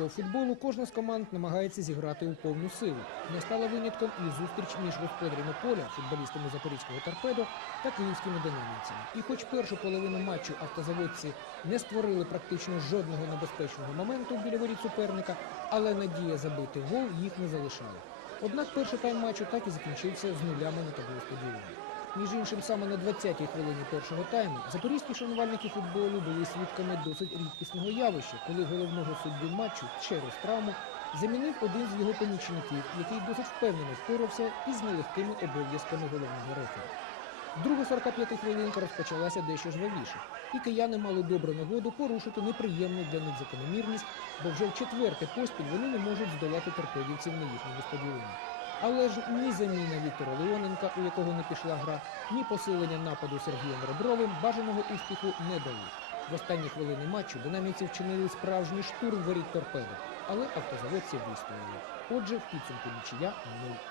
українського футболу кожна з команд намагається зіграти у повну силу. Не стала винятком і зустріч між господарями поля, футболістами запорізького торпедо та київськими динамівцями. І хоч першу половину матчу автозаводці не створили практично жодного небезпечного моменту біля воріт суперника, але надія забити гол їх не залишала. Однак перший тайм матчу так і закінчився з нулями на табло стадіону. Між іншим, саме на 20-й хвилині першого тайму запорізькі шанувальники футболу були свідками досить рідкісного явища, коли головного суддю матчу через травму замінив один з його помічників, який досить впевнено впорався із нелегкими обов'язками головного рефері. Друга 45 хвилинка розпочалася дещо жвавіше, і кияни мали добру нагоду порушити неприємну для них закономірність, бо вже в четверте поспіль вони не можуть здолати торпедівців на їхньому стадіоні. Але ж ні заміна Віктора Леоненка, у якого не пішла гра, ні посилення нападу Сергієм Ребровим бажаного успіху не дали. В останні хвилини матчу динамівці вчинили справжній штурм воріт торпеди, але автозаводці вистояли. Отже, в підсумку нічия 0